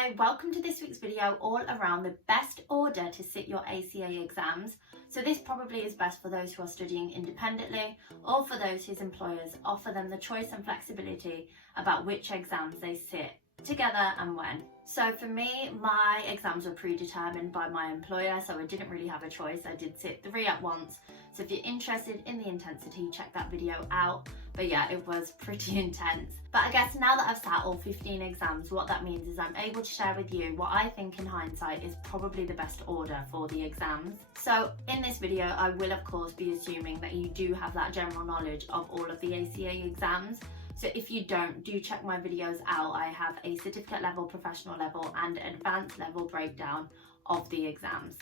Hello, welcome to this week's video all around the best order to sit your ACA exams. So this probably is best for those who are studying independently or for those whose employers offer them the choice and flexibility about which exams they sit together and when. So for me, my exams were predetermined by my employer, so I didn't really have a choice. I did sit 3 at once. So if you're interested in the intensity, check that video out. But yeah, it was pretty intense. But I guess now that I've sat all 15 exams, what that means is I'm able to share with you what I think in hindsight is probably the best order for the exams. So in this video, I will of course be assuming that you do have that general knowledge of all of the ACA exams. So if you don't, do check my videos out. I have a certificate level, professional level and advanced level breakdown of the exams.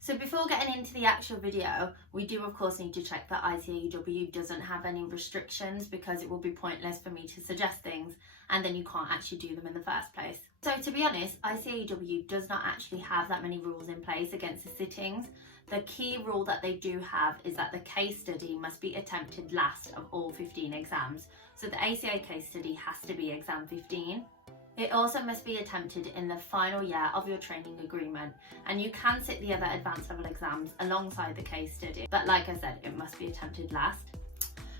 So before getting into the actual video, we do of course need to check that Icaew doesn't have any restrictions, because it will be pointless for me to suggest things and then you can't actually do them in the first place. So to be honest, Icaew does not actually have that many rules in place against the sittings. The key rule that they do have is that the case study must be attempted last of all 15 exams. So the ACA case study has to be exam 15. It also must be attempted in the final year of your training agreement, and you can sit the other advanced level exams alongside the case study, but like I said, it must be attempted last.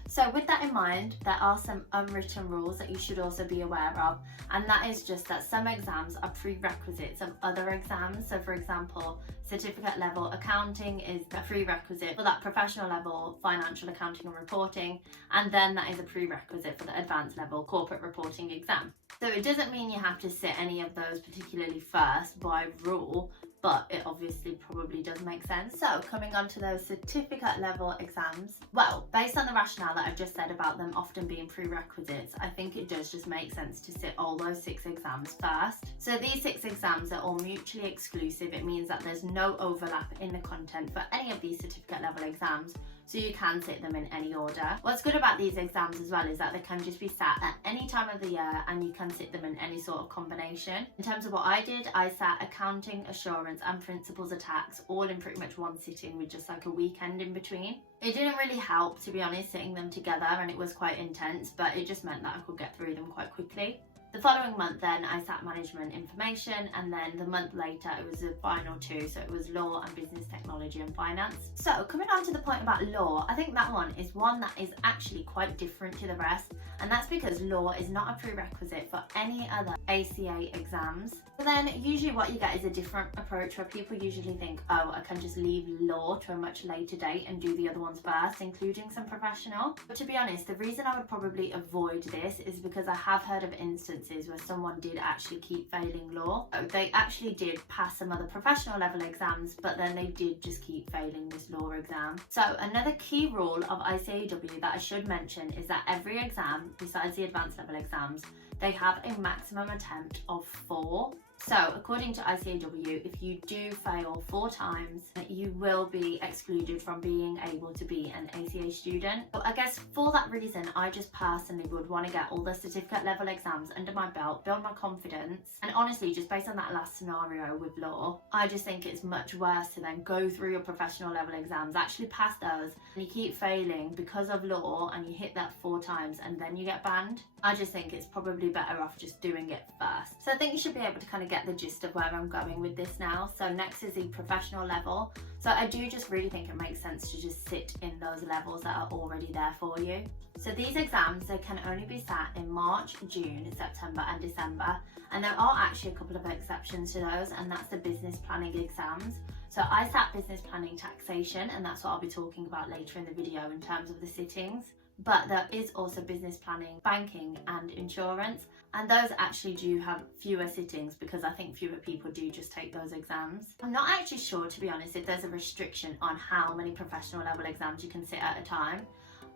So with that in mind, there are some unwritten rules that you should also be aware of, and that is just that some exams are prerequisites of other exams. So for example, certificate level accounting is a prerequisite for that professional level financial accounting and reporting, and then that is a prerequisite for the advanced level corporate reporting exam. So it doesn't mean you have to sit any of those particularly first by rule, but it obviously probably does make sense. So coming on to those certificate level exams, well, based on the rationale that I've just said about them often being prerequisites, I think it does just make sense to sit all those 6 exams first. So these 6 exams are all mutually exclusive. It means that there's no overlap in the content for any of these certificate level exams, so you can sit them in any order. What's good about these exams as well is that they can just be sat at any time of the year and you can sit them in any sort of combination. In terms of what I did, I sat accounting, assurance and principles of tax all in pretty much one sitting with just like a weekend in between. It didn't really help, to be honest, sitting them together, and it was quite intense, but it just meant that I could get through them quite quickly. The following month then I sat management information, and then the month later it was the final 2, so it was law and business technology and finance. So coming on to the point about law, I think that one is one that is actually quite different to the rest, and that's because law is not a prerequisite for any other ACA exams. But then usually what you get is a different approach, where people usually think, oh, I can just leave law to a much later date and do the other ones first, including some professional. But to be honest, the reason I would probably avoid this is because I have heard of instances where someone did actually keep failing law. They actually did pass some other professional level exams, but then they did just keep failing this law exam. So another key rule of Icaew that I should mention is that every exam, besides the advanced level exams, they have a maximum attempt of 4. So according to Icaew, if you do fail 4 times, you will be excluded from being able to be an ACA student. So I guess for that reason, I just personally would want to get all the certificate level exams under my belt, build my confidence. And honestly, just based on that last scenario with law, I just think it's much worse to then go through your professional level exams, actually pass those, and you keep failing because of law and you hit that 4 times and then you get banned. I just think it's probably better off just doing it first. So I think you should be able to kind of get the gist of where I'm going with this now. So next is the professional level. So I do just really think it makes sense to just sit in those levels that are already there for you. So these exams, they can only be sat in March, June, September and December. And there are actually a couple of exceptions to those, and that's the business planning exams. So I sat business planning taxation, and that's what I'll be talking about later in the video in terms of the sittings. But there is also business planning, banking and insurance, and those actually do have fewer sittings because I think fewer people do just take those exams. I'm not actually sure, to be honest, if there's a restriction on how many professional level exams you can sit at a time.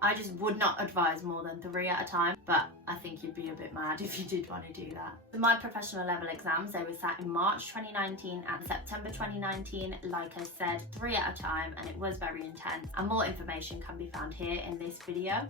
I just would not advise more than 3 at a time, but I think you'd be a bit mad if you did want to do that. For my professional level exams, they were sat in March 2019 and September 2019. Like I said, 3 at a time, and it was very intense, and more information can be found here in this video.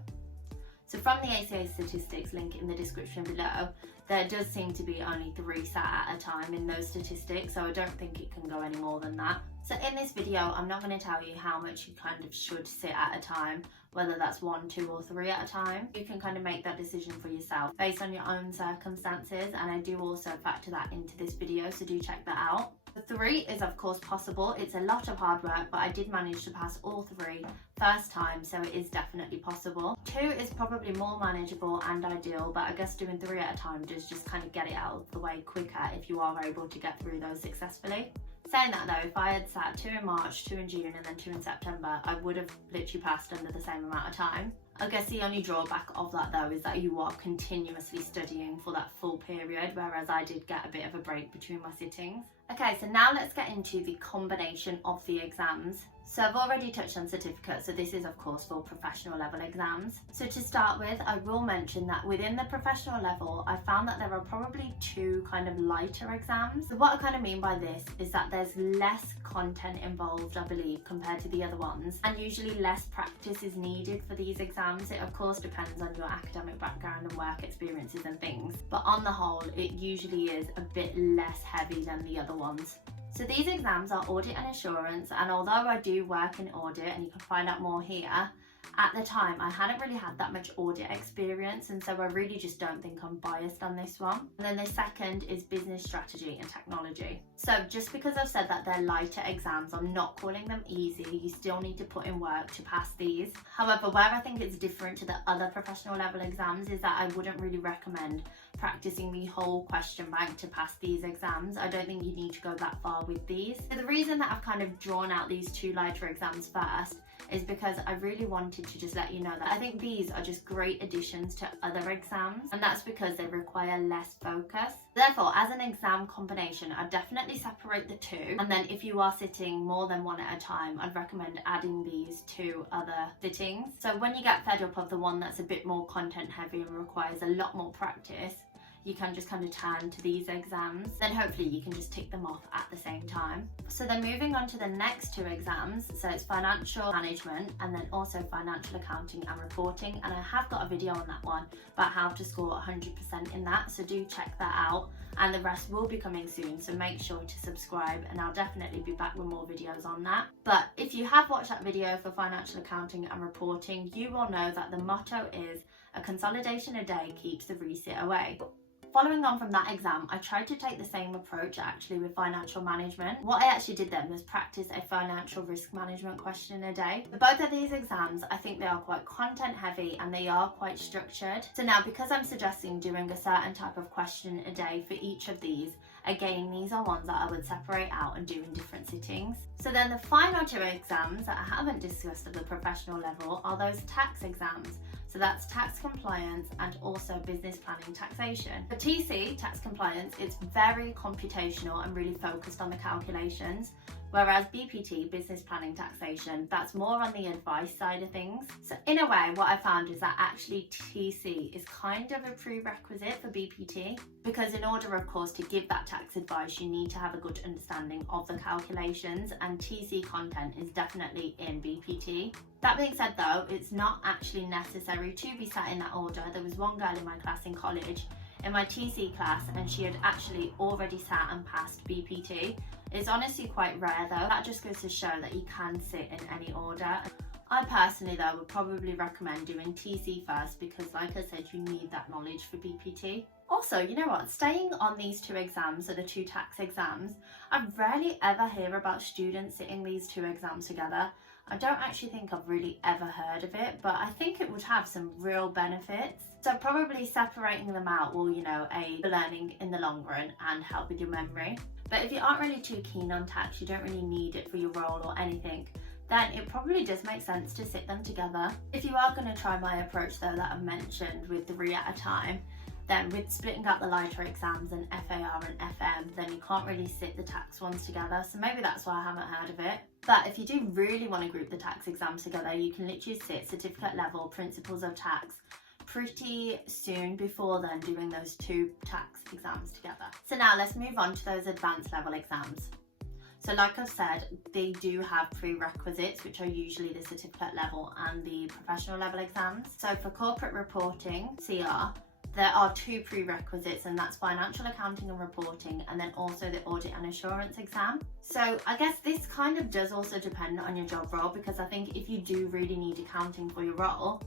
So from the ACA statistics link in the description below, there does seem to be only 3 sat at a time in those statistics, so I don't think it can go any more than that. So in this video, I'm not going to tell you how much you kind of should sit at a time, whether that's 1, 2 or 3 at a time. You can kind of make that decision for yourself based on your own circumstances, and I do also factor that into this video, so do check that out. The 3 is of course possible. It's a lot of hard work, but I did manage to pass all 3 first time, so it is definitely possible. 2 is probably more manageable and ideal, but I guess doing 3 at a time does just kind of get it out of the way quicker if you are able to get through those successfully. Saying that though, if I had sat 2 in March, 2 in June and then 2 in September, I would have literally passed under the same amount of time. I guess the only drawback of that though is that you are continuously studying for that full period, whereas I did get a bit of a break between my sittings. Okay, so now let's get into the combination of the exams. So I've already touched on certificates, so this is of course for professional level exams. So to start with, I will mention that within the professional level, I found that there are probably 2 kind of lighter exams. So what I kind of mean by this is that there's less content involved, I believe, compared to the other ones, and usually less practice is needed for these exams. It of course depends on your academic background and work experiences and things, but on the whole, it usually is a bit less heavy than the other ones. So these exams are audit and assurance, and although I do work in audit, and you can find out more here, at the time I hadn't really had that much audit experience, and so I really just don't think I'm biased on this one. And then the second is business strategy and technology. So just because I've said that they're lighter exams, I'm not calling them easy. You still need to put in work to pass these. However, where I think it's different to the other professional level exams is that I wouldn't really recommend practicing the whole question bank to pass these exams. I don't think you need to go that far with these. So the reason that I've kind of drawn out these 2 lighter exams first is because I really wanted to just let you know that I think these are just great additions to other exams, and that's because they require less focus. Therefore, as an exam combination, I'd definitely separate the 2, and then if you are sitting more than 1 at a time, I'd recommend adding these to other sittings. So when you get fed up of the one that's a bit more content heavy and requires a lot more practice, you can just kind of turn to these exams. Then hopefully you can just tick them off at the same time. So then moving on to the next 2 exams, so it's financial management and then also financial accounting and reporting, and I have got a video on that one about how to score 100% in that, so do check that out, and the rest will be coming soon, so make sure to subscribe, and I'll definitely be back with more videos on that. But if you have watched that video for financial accounting and reporting, you will know that the motto is a consolidation a day keeps the resit away. Following on from that exam, I tried to take the same approach actually with financial management. What I actually did then was practice a financial risk management question a day. For both of these exams, I think they are quite content heavy and they are quite structured. So now, because I'm suggesting doing a certain type of question a day for each of these, again, these are ones that I would separate out and do in different sittings. So then the final 2 exams that I haven't discussed at the professional level are those tax exams. So that's tax compliance and also business planning taxation. For TC, tax compliance, it's very computational and really focused on the calculations. Whereas BPT, business planning taxation, that's more on the advice side of things. So in a way, what I found is that actually TC is kind of a prerequisite for BPT, because in order, of course, to give that tax advice, you need to have a good understanding of the calculations, and TC content is definitely in BPT. That being said though, it's not actually necessary to be sat in that order. There was one girl in my class in college, in my TC class, and she had actually already sat and passed BPT. It's honestly quite rare though. That just goes to show that you can sit in any order. I personally though would probably recommend doing TC first, because like I said, you need that knowledge for BPT. Also, you know what, staying on these 2 exams, so the 2 tax exams, I rarely ever hear about students sitting these 2 exams together. I don't actually think I've really ever heard of it, but I think it would have some real benefits. So probably separating them out will, aid the learning in the long run and help with your memory. But if you aren't really too keen on tax, you don't really need it for your role or anything, then it probably does make sense to sit them together. If you are going to try my approach though that I've mentioned with 3 at a time, then with splitting up the lighter exams and FAR and FM, then you can't really sit the tax ones together. So maybe that's why I haven't heard of it. But if you do really want to group the tax exams together, you can literally sit certificate level principles of tax pretty soon before then doing those 2 tax exams together. So now let's move on to those advanced level exams. So like I've said, they do have prerequisites, which are usually the certificate level and the professional level exams. So for corporate reporting, CR, there are 2 prerequisites, and that's financial accounting and reporting, and then also the audit and assurance exam. So I guess this kind of does also depend on your job role, because I think if you do really need accounting for your role,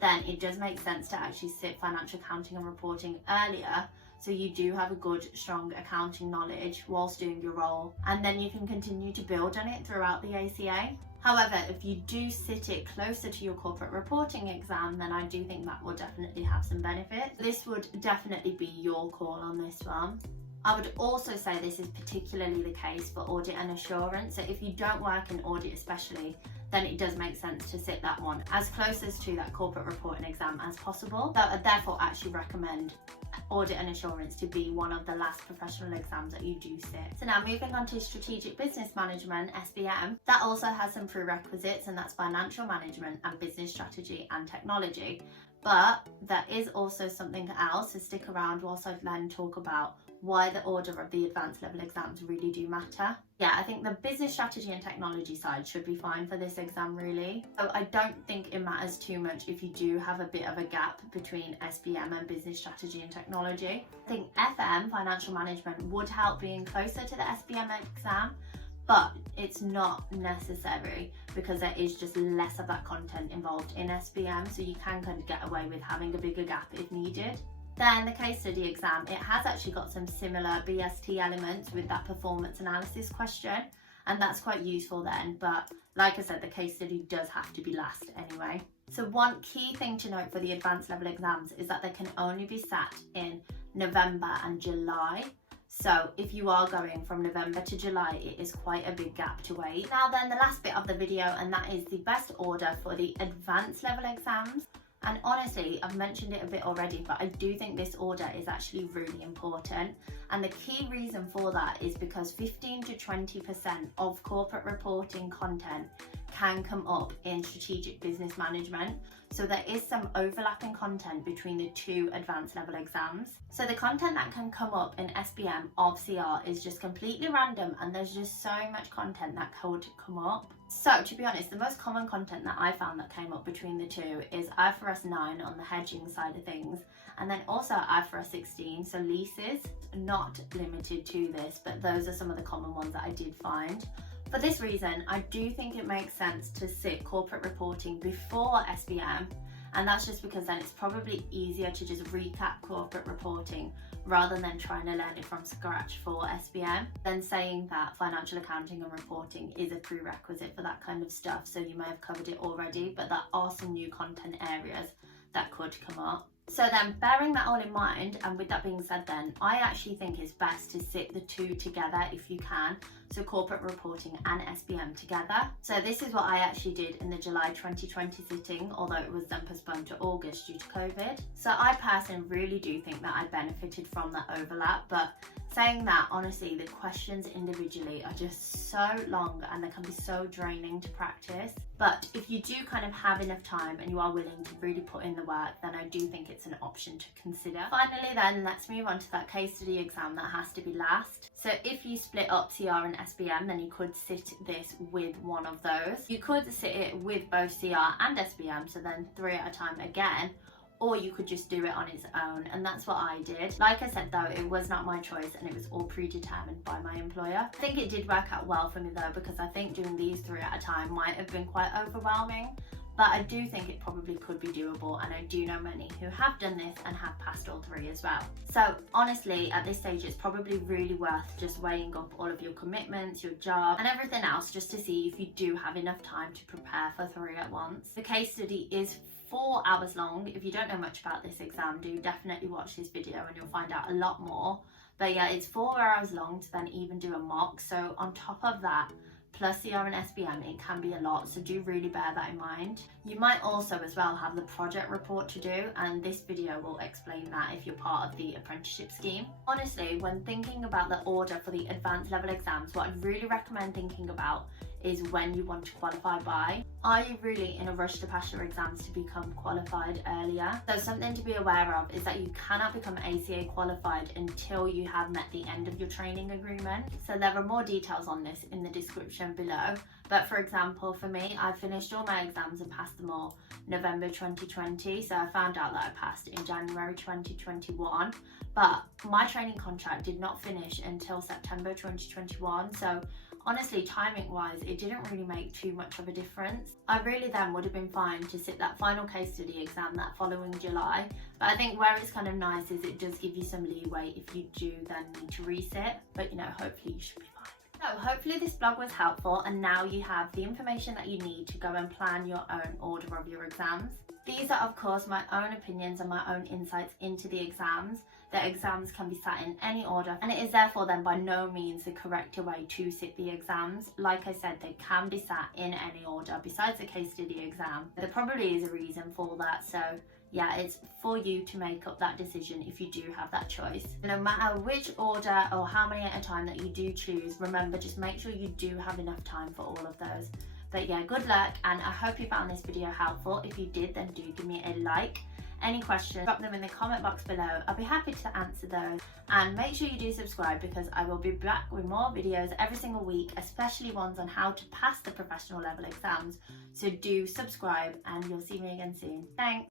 then it does make sense to actually sit financial accounting and reporting earlier, so you do have a good, strong accounting knowledge whilst doing your role, and then you can continue to build on it throughout the ACA. However, if you do sit it closer to your corporate reporting exam, then I do think that will definitely have some benefits. This would definitely be your call on this one. I would also say this is particularly the case for audit and assurance. So if you don't work in audit especially, then it does make sense to sit that one as close as to that corporate reporting exam as possible. So I therefore actually recommend audit and assurance to be one of the last professional exams that you do sit. So now moving on to strategic business management, SBM, that also has some prerequisites, and that's financial management and business strategy and technology. But there is also something else, so stick around whilst I then talk about why the order of the advanced level exams really do matter. Yeah, I think the business strategy and technology side should be fine for this exam really. So I don't think it matters too much if you do have a bit of a gap between SBM and business strategy and technology. I think FM, financial management, would help being closer to the SBM exam, but it's not necessary because there is just less of that content involved in SBM, so you can kind of get away with having a bigger gap if needed. Then the case study exam, it has actually got some similar BST elements with that performance analysis question, and that's quite useful then, but like I said, the case study does have to be last anyway. So one key thing to note for the advanced level exams is that they can only be sat in November and July. So if you are going from November to July, it is quite a big gap to wait. Now then, the last bit of the video, and that is the best order for the advanced level exams. And honestly, I've mentioned it a bit already, but I do think this order is actually really important. And the key reason for that is because 15 to 20% of corporate reporting content can come up in strategic business management. So there is some overlapping content between the 2 advanced level exams. So the content that can come up in SBM of CR is just completely random, and there's just so much content that could come up. So to be honest, the most common content that I found that came up between the 2 is IFRS 9 on the hedging side of things, and then also IFRS 16, so leases. Not limited to this, but those are some of the common ones that I did find. For this reason, I do think it makes sense to sit corporate reporting before SBM, and that's just because then it's probably easier to just recap corporate reporting rather than trying to learn it from scratch for SBM. Then saying that financial accounting and reporting is a prerequisite for that kind of stuff, so you may have covered it already, but there are some new content areas that could come up. So then, bearing that all in mind, and with that being said then, I actually think it's best to sit the 2 together if you can, so corporate reporting and SBM together. So this is what I actually did in the July 2020 sitting, although it was then postponed to August due to COVID. So I personally really do think that I benefited from that overlap, but saying that, honestly, the questions individually are just so long and they can be so draining to practice. But if you do kind of have enough time and you are willing to really put in the work, then I do think it's an option to consider. Finally then, let's move on to that case study exam that has to be last. So if you split up CR and SBM, then you could sit this with one of those. You could sit it with both CR and SBM, so then 3 at a time again, or you could just do it on its own, and that's what I did. Like I said though, it was not my choice and it was all predetermined by my employer. I think it did work out well for me though, because I think doing these 3 at a time might have been quite overwhelming, but I do think it probably could be doable, and I do know many who have done this and have passed all 3 as well. So honestly, at this stage, it's probably really worth just weighing up all of your commitments, your job, and everything else, just to see if you do have enough time to prepare for 3 at once. The case study is 4 hours long. If you don't know much about this exam, do definitely watch this video and you'll find out a lot more. But yeah, it's 4 hours long to then even do a mock. So on top of that, plus CR and SBM, it can be a lot, so do really bear that in mind. You might also as well have the project report to do, and this video will explain that if you're part of the apprenticeship scheme. Honestly, when thinking about the order for the advanced level exams, what I'd really recommend thinking about is when you want to qualify by. Are you really in a rush to pass your exams to become qualified earlier? So something to be aware of is that you cannot become ACA qualified until you have met the end of your training agreement. So there are more details on this in the description below. But for example, for me, I finished all my exams and passed them all November 2020. So I found out that I passed in January 2021. But my training contract did not finish until September 2021. So honestly, timing wise, it didn't really make too much of a difference. I really then would have been fine to sit that final case study exam that following July. But I think where it's kind of nice is it does give you some leeway if you do then need to resit. But you know, hopefully you should be fine. So hopefully this vlog was helpful, and now you have the information that you need to go and plan your own order of your exams. These are of course my own opinions and my own insights into the exams. The exams can be sat in any order, and it is therefore then by no means the correct way to sit the exams. Like I said, they can be sat in any order besides the case study exam. There probably is a reason for that, so yeah, it's for you to make up that decision if you do have that choice. No matter which order or how many at a time that you do choose, remember, just make sure you do have enough time for all of those. But yeah, good luck, and I hope you found this video helpful. If you did, then do give me a like. Any questions, drop them in the comment box below. I'll be happy to answer those. And make sure you do subscribe, because I will be back with more videos every single week, especially ones on how to pass the professional level exams. So do subscribe, and you'll see me again soon. Thanks.